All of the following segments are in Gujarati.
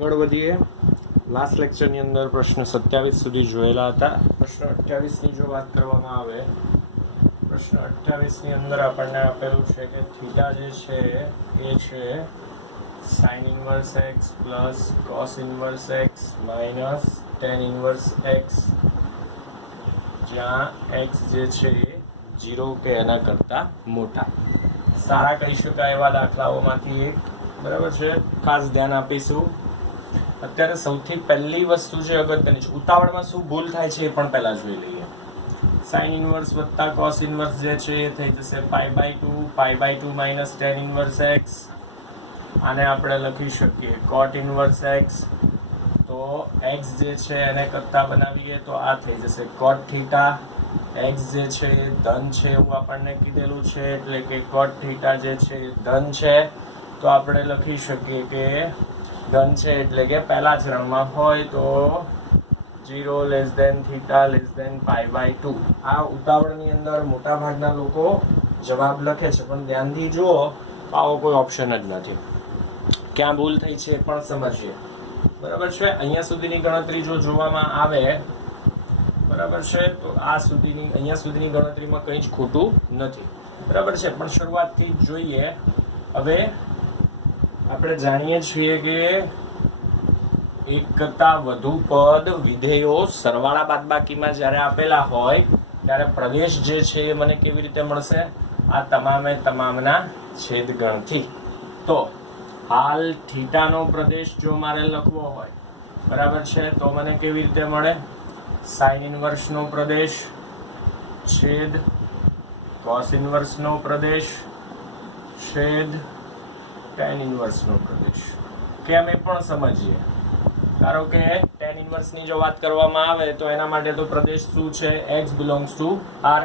આગળ વધીએ. લાસ્ટ લેક્ચરની અંદર પ્રશ્ન 27 સુધી જોયેલા હતા. પ્રશ્ન 28ની જો વાત કરવામાં આવે, પ્રશ્ન 28ની અંદર આપણને આપેલું છે કે થીટા જે છે એ છે sin inverse x plus cos inverse x minus tan inverse x, જ્યાં x જે છે એ 0 કે એના કરતા મોટા. સારા કહી શકાય એવા દાખલાઓમાંથી એક, બરાબર છે. ખાસ ધ્યાન આપીશું. અત્યારે સૌથી પહેલી વસ્તુ જે અગત્યની છે, ઉતાવળમાં શું ભૂલ થાય છે એ પણ પહેલા જોઈ લઈએ. સાઇન ઇન્વર્સ વત્તા કોસ ઇન્વર્સ જે છે એ થઈ જશે π/2 માઇનસ tan ઇન્વર્સ x. આને આપણે લખી શકીએ cot ઇન્વર્સ x. તો x જે છે એને કરતા બનાવીએ તો આ થઈ જશે cot થીટા. x જે છે એ ધન છે એવું આપણને કીધેલું છે, એટલે કે cot થીટા જે છે એ ધન છે. તો આપણે લખી શકીએ કે ધન છે એટલે કે પહેલા ચરણમાં હોય તો 0 less than theta less than π/2. આ ઉતાવળની અંદર મોટા ભાગના લોકો જવાબ લખે છે, પણ ધ્યાનથી જુઓ આવો કોઈ ઓપ્શન જ નથી. ક્યાં ભૂલ થઈ છે એ પણ સમજીએ, બરાબર છે. અહીંયા સુધીની ગણતરી જો જોવામાં આવે, બરાબર છે, તો અહીંયા સુધીની ગણતરીમાં કંઈ જ ખોટું નથી, બરાબર છે. પણ શરૂઆતથી જ જોઈએ. હવે આપણે જાણીએ છીએ કે એક કરતા વધુ પદ વિધેયો સરવાળા બાદબાકીમાં જ્યારે આપેલા હોય ત્યારે પ્રદેશ જે છે એ મને કેવી રીતે મળશે? આ તમામે તમામના છેદગણથી. તો હાલ થીટાનો પ્રદેશ જો મારે લખવો હોય, બરાબર છે, તો મને કેવી રીતે મળે? સાઇન ઇન્વર્સનો પ્રદેશ છેદ કોસ ઇન્વર્સનો પ્રદેશ છેદ tan ઇન્વર્સનો પ્રદેશ. કેમ એ પણ સમજીએ. ધારો કે tan ઇન્વર્સની જો વાત કરવામાં આવે તો એના માટે તો પ્રદેશ શું છે? x belongs to R.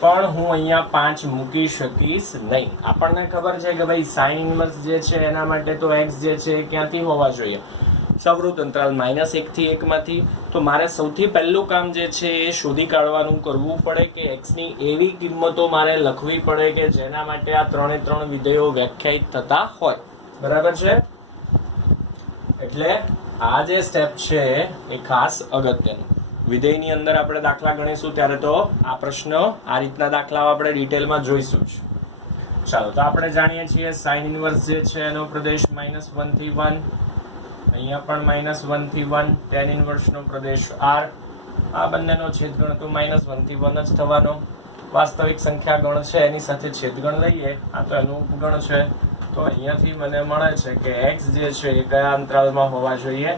પણ હું અહીંયા 5 મૂકી શકીશ નહીં. આપણને ખબર છે કે ભાઈ સાઇન ઇન્વર્સ જે છે એના માટે તો x જે છે એ ક્યાંથી હોવા જોઈએ? સવૃત અંતરાલ -1 થી 1 માંથી. તો મારે સૌથી પહેલું કામ જે છે એ શોધી કાઢવાનું કરવું પડે કે x ની એવી કિંમતો મારે લખવી પડે કે જેના માટે આ ત્રણે ત્રણ વિધેયો વ્યાખ્યાયિત થતા હોય, બરાબર છે. એટલે આ જે સ્ટેપ છે એ ખાસ અગત્યનું. વિધેયની અંદર આપણે દાખલા ગણીશું ત્યારે તો આ પ્રશ્ન આ રીતના દાખલાઓ આપણે ડિટેલમાં જોઈશું જ. ચાલો, તો આપણે જાણીએ છીએ સાઇન ઇન્વર્સ જે છે એનો પ્રદેશ -1 થી 1, અહીંયા પણ -1 થી 1. tan ઇન્વર્સનો પ્રદેશ R. આ બંનેનો છેદગણ તો -1 થી 1 જ થવાનો. વાસ્તવિક સંખ્યા ગણ છે એની સાથે છેદગણ લઈએ, આ તો એનું ઉપગણ છે. તો અહીંયાથી મને મળે છે કે x જે છે એ કયા અંતરાલમાં હોવા જોઈએ?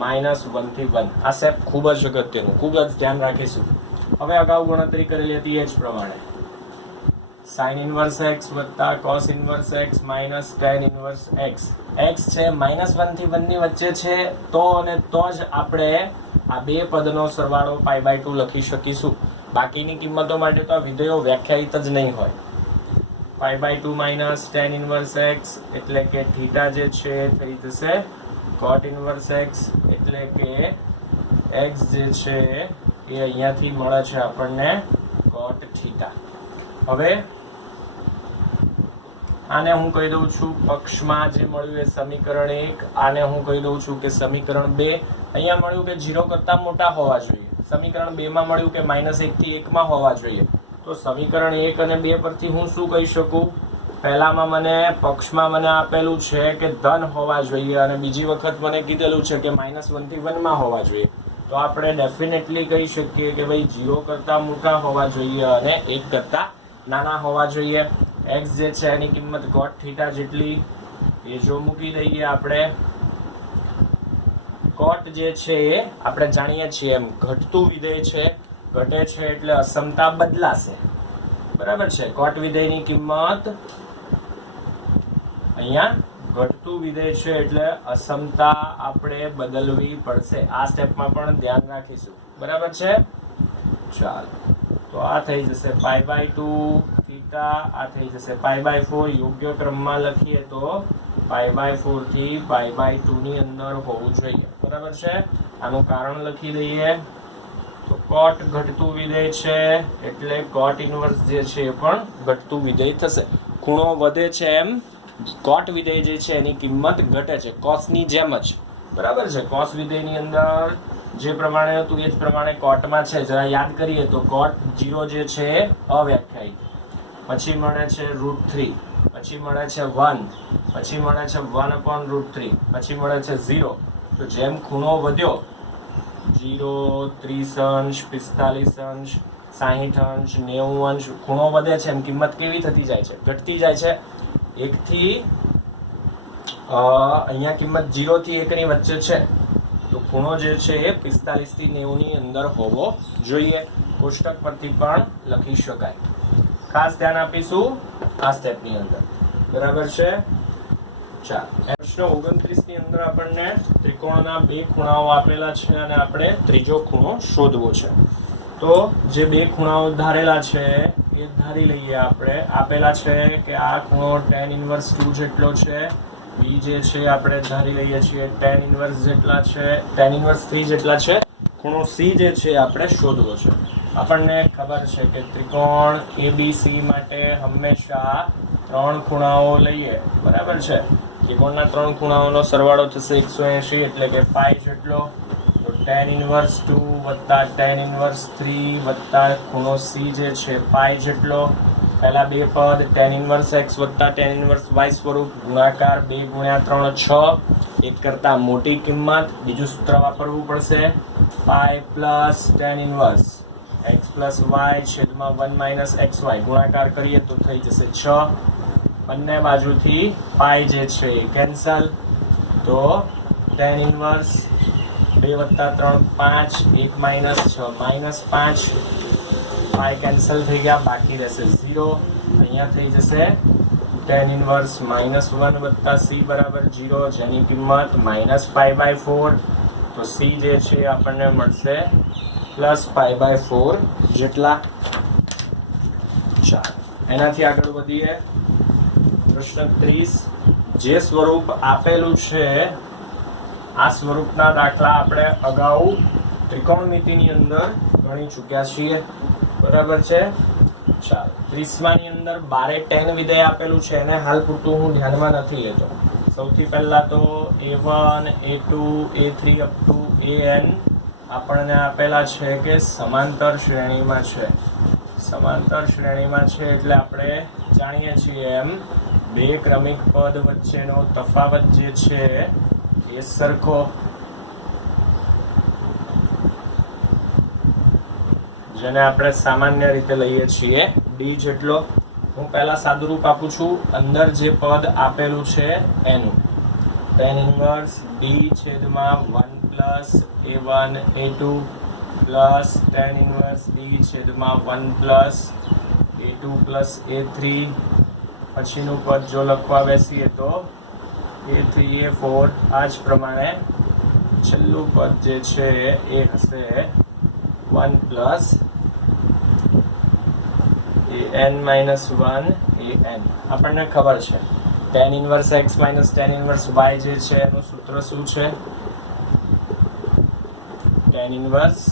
-1 થી 1. આ સ્ટેપ ખૂબ જ અગત્યનું, ખૂબ જ ધ્યાન રાખીશું. હવે અગાઉ ગણતરી કરેલી હતી એ જ પ્રમાણે સાઇન ઇન્વર્સ x વત્તા cos inverse x minus tan inverse x. x છે -1 થી 1 ની વચ્ચે છે તો અને તો જ આપણે આ બે પદનો સરવાળો π/2 લખી શકીશું. બાકીની કિંમતો માટે તો આ વિધેયો વ્યાખ્યાયિત જ નહીં હોય. π/2 માઇનસ tan ઇન્વર્સ x એટલે કે થીટા જે છે થઈ જશે cot ઇન્વર્સ x, એટલે કે x જે છે એ અહીંયાથી મળે છે આપણને cot થીટા. હવે આને હું કહી દઉં છું પક્ષમાં જે મળ્યું એ સમીકરણ 1, આને હું કહી દઉં છું કે સમીકરણ 2. અહીંયા મળ્યું કે 0 કરતા મોટા હોવા જોઈએ, સમીકરણ 2 માં મળ્યું કે -1 થી 1 માં હોવા જોઈએ. તો સમીકરણ 1 અને 2 પરથી હું શું કહી શકું? પહેલામાં મને પક્ષમાં મને આપેલું છે કે ધન હોવા જોઈએ અને બીજી વખત મને કીધેલું છે કે -1 થી 1 માં હોવા જોઈએ. તો આપણે ડેફિનેટલી કહી શકીએ કે ભાઈ 0 કરતા મોટા હોવા જોઈએ અને 1 કરતા નાના હોવા જોઈએ. x જે છે એની કિંમત cot થીટા જેટલી એ જો મૂકી દઈએ આપણે. cot જે છે એ આપણે જાણીએ છીએ એમ ઘટતું વિધેય છે, ઘટે છે એટલે અસમતા બદલાશે, બરાબર છે. cot વિધેયની કિંમત અહીંયા ઘટતું વિધેય છે એટલે અસમતા આપણે બદલવી પડશે. આ સ્ટેપમાં પણ ધ્યાન રાખીશું, બરાબર છે. ચાલો, તો આ થઈ જશે π/2 થીટા, આ થઈ જશે π/4. યોગ્ય ક્રમમાં લખીએ તો π/4 થી π/2 ની અંદર હોવું જોઈએ, બરાબર છે. આનું કારણ લખી દઈએ તો cot ઘટતું વિધેય છે એટલે cot ઇન્વર્સ જે છે એ પણ ઘટતું વિધેય થશે. ખૂણો વધે છે એમ cot વિધેય જે છે એની કિંમત ઘટે છે, cos ની જેમ જ. બરાબર છે. કોસ વિધેયની અંદર જે પ્રમાણે હતું એ જ પ્રમાણે કોટમાં છે. જરા યાદ કરીએ તો કોટ 0 જે છે અવ્યાખ્યાયિત, પછી મળે છે √3, પછી મળે છે 1, પછી મળે છે 1/√3, પછી મળે છે 0. તો જેમ ખૂણો વધ્યો 0, 30 અંશ, 45 અંશ, 60 અંશ, 90 અંશ, ખૂણો વધે છે એમ કિંમત કેવી થતી જાય છે? ઘટતી જાય છે. 1 થી અહીંયા કિંમત 0 થી 1 ની વચ્ચે છે, તો ખૂણો જે છે એ 45 થી 90 ની અંદર હોવો જોઈએ. કોષ્ટક પરથી પણ લખી શકાય. ખાસ ધ્યાન આપીશું આ સ્ટેપની અંદર. બરાબર છે. પ્રશ્ન 29 ની અંદર આપણને ત્રિકોણના બે ખૂણાઓ આપેલા છે અને આપણે ત્રીજો ખૂણો શોધવો છે. તો જે બે ખૂણાઓ ધારેલા છે એ ધારી લઈએ આપણે. આપેલા છે કે આ ખૂણો tan inverse 2 જેટલો છે, બી જે છે આપણે ધારી લઈએ છીએ tan inverse જેટલા છે, tan inverse 3 જેટલા છે. ખૂણો સી જે છે આપણે શોધવો છે. આપણને ખબર છે કે ત્રિકોણ ABC માટે હંમેશા 3 ખૂણાઓ લઈએ. બરાબર છે. ત્રિકોણના 3 ખૂણાઓનો સરવાળો થશે 180, એટલે કે પાઈ જેટલો. તો tan inverse 2 વત્તા tan inverse 3 વત્તા ખૂણો સી જે છે પાઈ જેટલો. પહેલા બે પદ tan inverse x વત્તા tan inverse y સ્વરૂપ ગુણાકાર 2 × 3 6. એક કરતા મોટી કિંમત. બીજું સૂત્ર વાપરવું પડશે. Pi plus tan inverse x plus y છેદમાં 1 - xy ગુણાકાર કરીએ તો થઈ જશે 6. બંને બાજુથી પાઈ જે છે એ કેન્સલ. તો tan inverse 2 વત્તા 3 5, 1 - 6 -5. પાઈ કેન્સલ થઈ ગયા, બાકી રહેશે 0. અહીંયા થઈ જશે tan inverse -1 વત્તા c બરાબર 0, જેની કિંમત -π/4. તો c જે છે આપણને મળશે +π/4 જેટલા. ચાલો એનાથી આગળ વધીએ. પ્રશ્ન 30. જે સ્વરૂપ આપેલું છે આ સ્વરૂપના દાખલા આપણે અગાઉ ત્રિકોણમિતિની અંદર ગણી ચૂક્યા છીએ. બરાબર છે. ચાલો 30માની અંદર 12 tan વિધેય આપેલું છે, એને હાલ પૂરતું હું ધ્યાનમાં નથી લેતો. સૌથી પહેલા તો a1, a2, a3 up to an આપણને આપેલા છે કે સમાંતર શ્રેણીમાં છે. સમાંતર શ્રેણીમાં છે એટલે આપણે જાણીએ છીએ એમ બે ક્રમિક પદ વચ્ચેનો તફાવત જે છે એ સરખો. જેને આપણે સામાન્ય રીતે લઈએ છીએ d જેટલો. હું પહેલા સાદુરૂપ આપું છું. અંદર જે પદ આપેલું છે એનું tan inverse d છેદમાં 1 plus a1 a2 plus tan inverse d છેદમાં 1 પ્લસ a2 પ્લસ a3. પછીનું પદ જો લખવા બેસીએ તો a3 a4. આ જ પ્રમાણે છેલ્લું પદ જે છે એ હશે 1 પ્લસ an-1 an. આપણને ખબર છે tan inverse x minus tan inverse y જે છે એનું સૂત્ર શું છે? tan inverse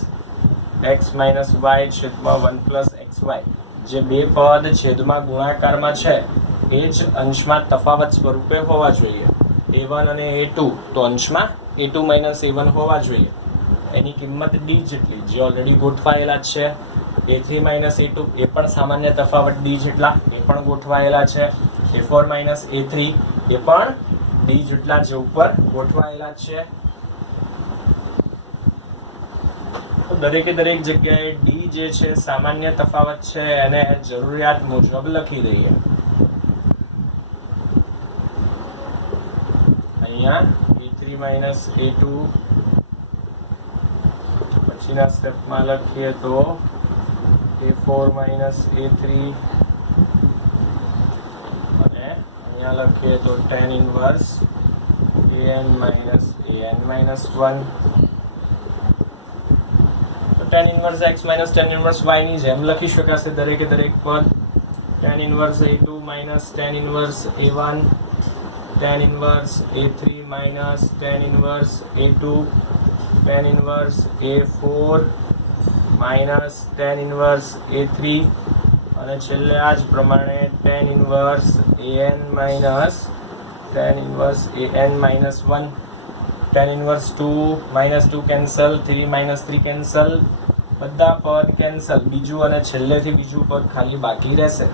x minus y છેદમાં 1 plus xy. જે બે પદ છેદમાં ગુણાકારમાં છે એ જ અંશમાં તફાવત સ્વરૂપે હોવા જોઈએ. a1 અને a2 તો અંશમાં a2 minus a1 હોવા જોઈએ. એની કિંમત d જેટલી, જે ઓલરેડી ગોઠવાયેલા જ છે. a3 minus a2 એ પણ સામાન્ય તફાવત d જેટલા, એ પણ ગોઠવાયેલા છે. a4 minus a3 એ પણ d જેટલા જે ઉપર ગોઠવાયેલા છે. તો દરેકે દરેક જગ્યાએ d જે છે સામાન્ય તફાવત છે એને જરૂરિયાત મુજબ લખી દઈએ. અહીંયા a3 minus a2 પછીના સ્ટેપમાં લખીએ તો a4 minus a3 અને અહીંયા લખીએ તો tan inverse an minus an-1. તો tan inverse x minus tan inverse y ની જેમ લખી શકાશે દરેકે દરેક પદ. tan inverse a2 minus tan inverse a1, tan inverse a3 minus tan inverse a2, tan inverse a4 minus tan inverse a3 અને છેલ્લે આ જ પ્રમાણે tan inverse an minus tan inverse an-1. tan inverse 2 -2 cancel, 3 -3 cancel, બધા પદ કેન્સલ, બીજું અને છેલ્લેથી બીજું પદ ખાલી બાકી રહેશે.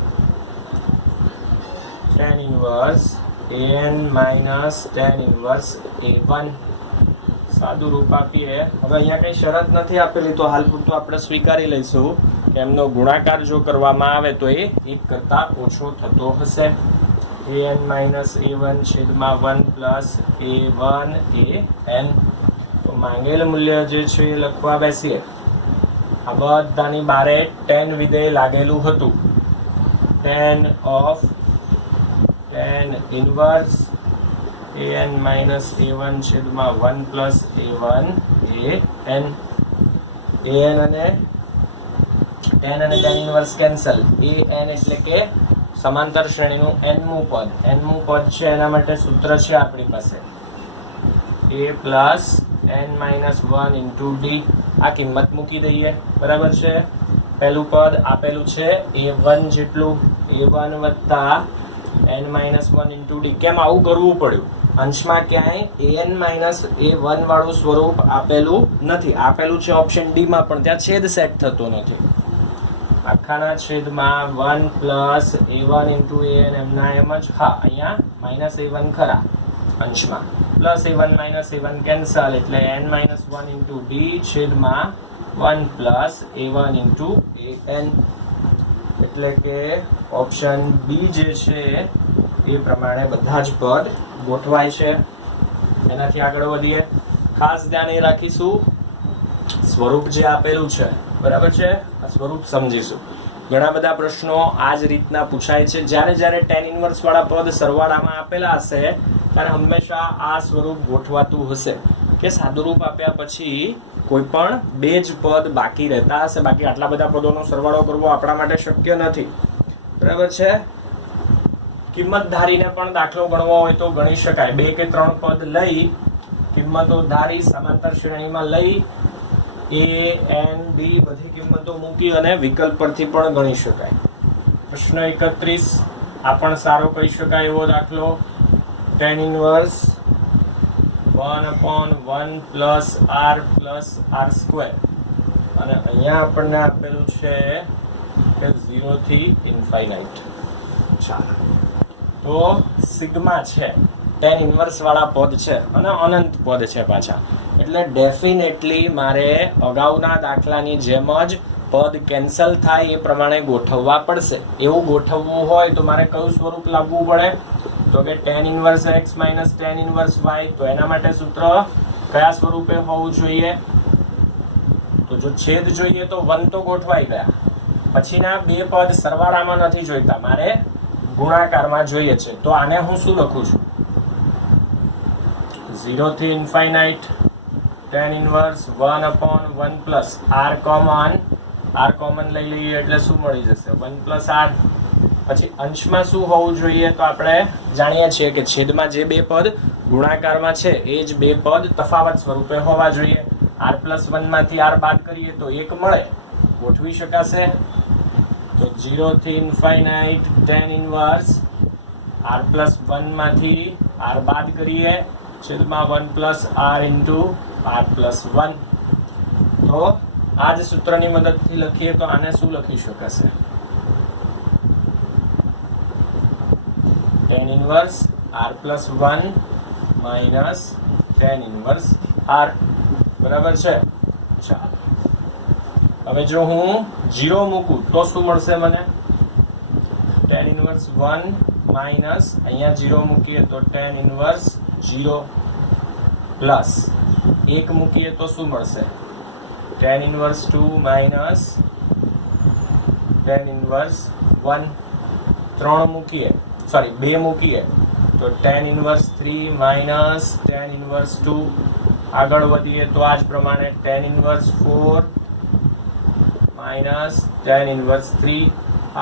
tan inverse an minus tan inverse a1 સાદું રૂપ આપીએ. હવે અહીંયા કઈ શરત નથી આપેલી તો હાલ પૂરતું આપણે સ્વીકારી લઈશું કે એમનો ગુણાકાર જો કરવામાં આવે તો એ 1 કરતા ઓછો થતો હશે. an minus a1 છેદમાં 1 plus a1 an. તો માંગેલ મૂલ્ય જે છે એ લખવા બેસીએ. આ બધાની બારે tan વિધેય લાગેલું હતું. tan inverse an minus a1 છેદમાં 1 plus a1 an. an અને tan inverse કેન્સલ. an એટલે કે સમાંતર શ્રેણીનું nમું પદ છે, એના માટે સૂત્ર છે આપણી પાસે a plus n minus 1 into d. આ કિંમત મૂકી દઈએ. બરાબર છે. પહેલું પદ આપેલું છે a1 જેટલું, a1 વત્તા n minus 1 into d. કેમ આવું કરવું પડ્યું? અંશમાં ક્યાંય an minus a1 વાળું સ્વરૂપ આપેલું નથી. આપેલું છે ઓપ્શન ડી માં, પણ ત્યાં છેદ સેટ થતો નથી. આખાના છેદમાં 1 plus a1 into an એમના એમ જ. હા, અહીંયા minus a1 ખરા અંશમાં, plus a1 minus a1 cancel, એટલે n minus 1 into d છેદમાં 1 plus a1 into an. એટલે કે ઓપ્શન બી જે છે એ પ્રમાણે બધા જ પદ ગોઠવાય છે. એનાથી આગળ વધીએ. ખાસ ધ્યાન એ રાખીશું સ્વરૂપ જે આપેલું છે, બરાબર છે, આ સ્વરૂપ સમજીશું. ઘણા બધા પ્રશ્નો આ જ રીતના પૂછાય છે. જ્યારે tan inverse વાળા પદ સરવાળામાં આપેલા હશે ત્યારે હંમેશા આ સ્વરૂપ ગોઠવાતું હશે કે સાદુરૂપ આપ્યા પછી કોઈ પણ બે જ પદ બાકી રહેતા હશે. બાકી આટલા બધા પદોનો સરવાળો કરવો આપણા માટે શક્ય નથી. બરાબર છે. કિંમત ધારીને પણ દાખલો ગણવો હોય તો ગણી શકાય. 2 કે 3 પદ લઈ કિંમતો ધારી સમાંતર શ્રેણીમાં લઈ a n d બધી કિંમતો મૂકી અને વિકલ્પ પરથી પણ ગણી શકાય. પ્રશ્ન 31 આ પણ સારો કહી શકાય એવો દાખલો. tan inverse 1/1 plus r square. અને અહીંયા આપણને આપેલું છે કે 0 થી ઇન્ફાઇનાઇટ. ચાલો, તો સિગ્મા છે, tan inverse વાળા પદ છે અને અનંત પદ છે પાછા, એટલે ડેફિનેટલી મારે અગાઉના દાખલાની જેમ જ પદ કેન્સલ થાય એ પ્રમાણે ગોઠવવા પડશે. એવું ગોઠવવું હોય તો મારે કયું સ્વરૂપ લાવવું પડે? તો કે tan inverse x minus tan inverse y. તો એના માટે સૂત્ર કયા સ્વરૂપે હોવું જોઈએ? તો જો છેદ જોઈએ તો 1 તો ગોઠવાઈ ગયા, પછીના બે પદ સરવાળામાં નથી જોઈતા, મારે ગુણાકારમાં જોઈએ છે. તો આને હું શું લખું છું? 0 થી infinite tan inverse 1/1 plus r common લઈ લઈએ એટલે શું મળી જશે? 1 plus r. પછી અંશમાં શું હોવું જોઈએ? તો આપણે જાણીએ છીએ કે છેદમાં જે બે પદ ગુણાકારમાં છે એ જ બે પદ તફાવત સ્વરૂપે હોવા જોઈએ. r plus 1 માંથી r બાદ કરીએ તો 1 મળે. ગોઠવી શકાશે. તો 0 થી infinite tan inverse r plus 1 માંથી r બાદ કરીએ છેદમાં 1 plus r into r plus 1. તો આ જ સૂત્રની મદદથી લખીએ તો આને શું લખી શકાશે? tan inverse r plus 1 minus tan inverse r. બરાબર છે. ચાલો, હવે જો હું 0 મૂકું તો શું મળશે મને? tan inverse 1 minus અહીંયા 0 મૂકીએ તો tan inverse 0 પ્લસ 1 મૂકીએ તો શું મળશે? tan inverse 2 minus tan inverse 1. 3 મૂકીએ, સોરી 2 મૂકીએ તો tan inverse 3 minus tan inverse 2. આગળ વધીએ તો આ જ પ્રમાણે tan inverse 4 minus tan inverse 3.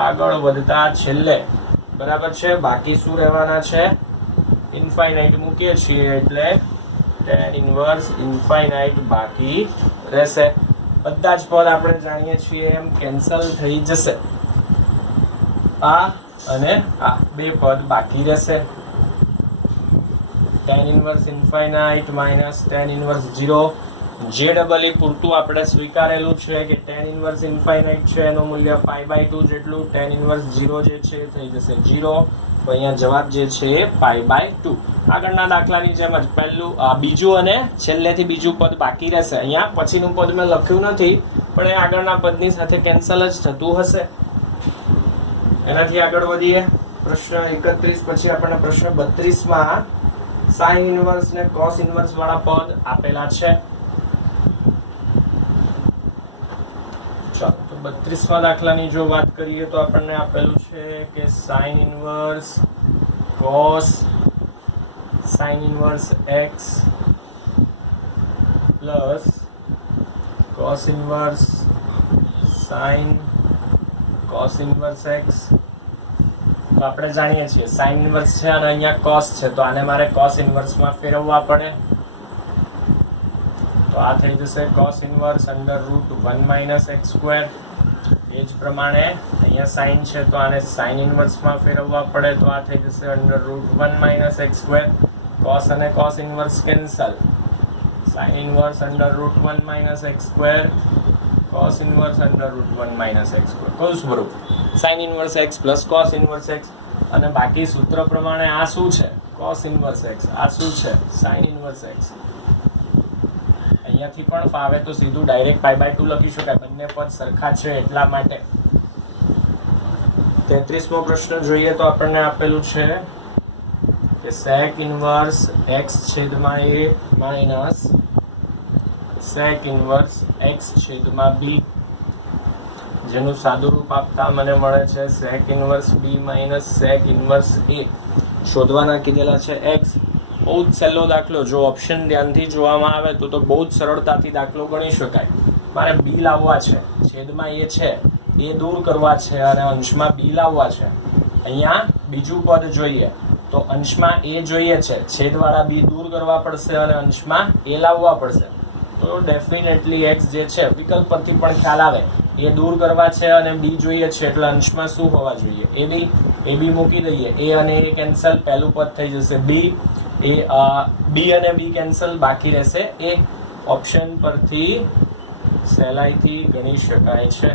આગળ વધતા છેલ્લે બરાબર છે બાકી શું રહેવાના છે? ઇન્ફાઇનાઇટ મૂકીએ છીએ એટલે tan inverse ઇન્ફાઇનાઇટ બાકી રહેશે. બધા જ પદ આપણે જાણીએ છીએ એમ કેન્સલ થઈ જશે. આ અને આ બે પદ બાકી રહેશે. tan inverse infinite minus tan inverse 0. જે ડબલ ઈ પૂરતું આપણે સ્વીકારેલું છે કે tan ઇન્વર્સ ઇન્ફાઇનાઇટ છે એનું મૂલ્ય π/2 જેટલું, tan ઇન્વર્સ 0 જે છે થઈ જશે 0. તો અહીંયા જવાબ જે છે એ π/2. આગળના દાખલાની જેમ જ પહેલું બીજું અને છેલ્લેથી બીજું પદ બાકી રહેશે. અહીંયા પછીનું પદ મેં લખ્યું નથી પણ એ આગળના પદની સાથે કેન્સલ જ થતું હશે. એનાથી આગળ વધીએ. પ્રશ્ન 31 પછી આપણને પ્રશ્ન 32 માં sin ઇન્વર્સ ને cos ઇન્વર્સ વાળા પદ આપેલા છે. ચાલો તો 32માં દાખલાની જો વાત કરીએ તો આપણને આપેલું છે કે sin inverse cos sin inverse x plus cos inverse sin cos inverse x. તો આપણે જાણીએ છીએ sin ઇન્વર્સ છે અને અહીંયા cos છે તો આને મારે cos ઇન્વર્સમાં ફેરવવા પડે. તો આ થઈ જશે cos ઇન્વર્સ √1 - x². એ જ પ્રમાણે અહીંયા sin છે તો આને sin ઇન્વર્સમાં ફેરવવા પડે તો આ થઈ જશે √1 - x². cos અને cos inverse cancel. sin inverse √1 - x², cos inverse √1 - x². કયું સ્વરૂપ? sin inverse x plus cos inverse x. અને બાકી સૂત્ર પ્રમાણે આ શું છે? cos inverse x. આ શું છે? sin inverse x. અહીંયાથી પણ ફાવે તો સીધું ડાયરેક્ટ π/2 લખી શકાય, બંને પદ સરખા છે એટલા માટે. 33મો પ્રશ્ન જોઈએ તો આપણને આપેલું છે કે sec ઇન્વર્સ x છેદમાં a minus sec inverse x છેદમાં b, જેનું સાદું રૂપ આપતા મને મળે છે sec inverse b minus sec inverse a. શોધવાના કીધેલા છે x. બહુ જ સહેલો દાખલો. જો ઓપ્શન ધ્યાનથી જોવામાં આવે તો બહુ જ સરળતાથી દાખલો ગણી શકાય. મારે b લાવવા છે, છેદમાં a છે એ દૂર કરવા છે અને અંશમાં b લાવવા છે. અહીંયા બીજું પદ જોઈએ તો અંશમાં a જોઈએ છે, છેદવાળા b દૂર કરવા પડશે અને અંશમાં a લાવવા પડશે. તો ડેફિનેટલી x જે છે વિકલ્પ પરથી પણ ખ્યાલ આવે એ દૂર કરવા છે અને b જોઈએ છે એટલે અંશમાં શું હોવા જોઈએ? ab મૂકી દઈએ. a અને a કેન્સલ, પહેલું પદ થઈ જશે b. b અને b કેન્સલ, બાકી રહેશે a. ઓપ્શન પરથી સહેલાઈથી ગણી શકાય છે.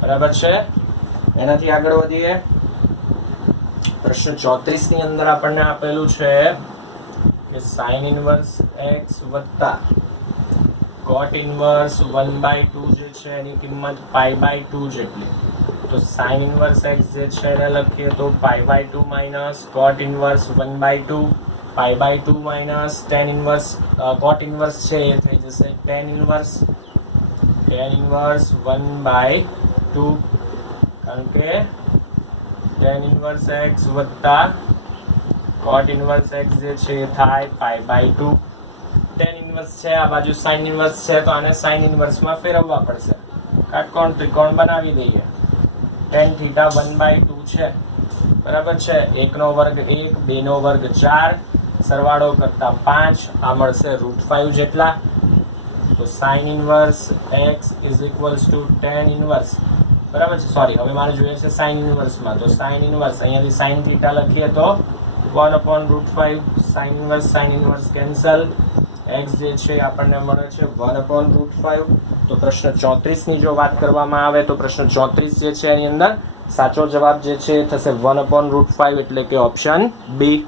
બરાબર છે. એનાથી આગળ વધીએ. પ્રશ્ન 34 ની અંદર આપણને આપેલું છે કે sin ઇન્વર્સ x વત્તા cot ઇન્વર્સ 1/2 જે છે એની કિંમત π/2 જેટલી. તો sin ઇન્વર્સ x જે છે એને લખીએ તો π/2 minus cot inverse 1/2, π/2 minus tan inverse cot inverse છે એ થઈ જશે tan ઇન્વર્સ 1/2, કારણ કે tan ઇન્વર્સ x વત્તા cot ઇન્વર્સ x જે છે એ થાય π/2. tan ઇન્વર્સ છે, આ બાજુ sin ઇન્વર્સ છે તો આને sin ઇન્વર્સમાં ફેરવવા પડશે. કાટકોણ ત્રિકોણ બનાવી દઈએ. tan θ 1/2 છે. બરાબર છે. 1 નો વર્ગ 1, 2 નો વર્ગ 4, સરવાળો કરતા 5, આ મળશે √5 જેટલા. તો sin inverse x = tan inverse. બરાબર છે. સોરી, હવે મારે જોઈએ છે sin ઇન્વર્સમાં. તો sin ઇન્વર્સ અહીંયાથી sin θ લખીએ તો 1/√5. sin inverse cancel. x જે છે આપણને મળે છે 1/√5. તો પ્રશ્ન 34 ની જો વાત કરવામાં આવે તો પ્રશ્ન 34 જે છે એની અંદર સાચો જવાબ જે છે એ થશે 1/√5, એટલે કે ઓપ્શન બી.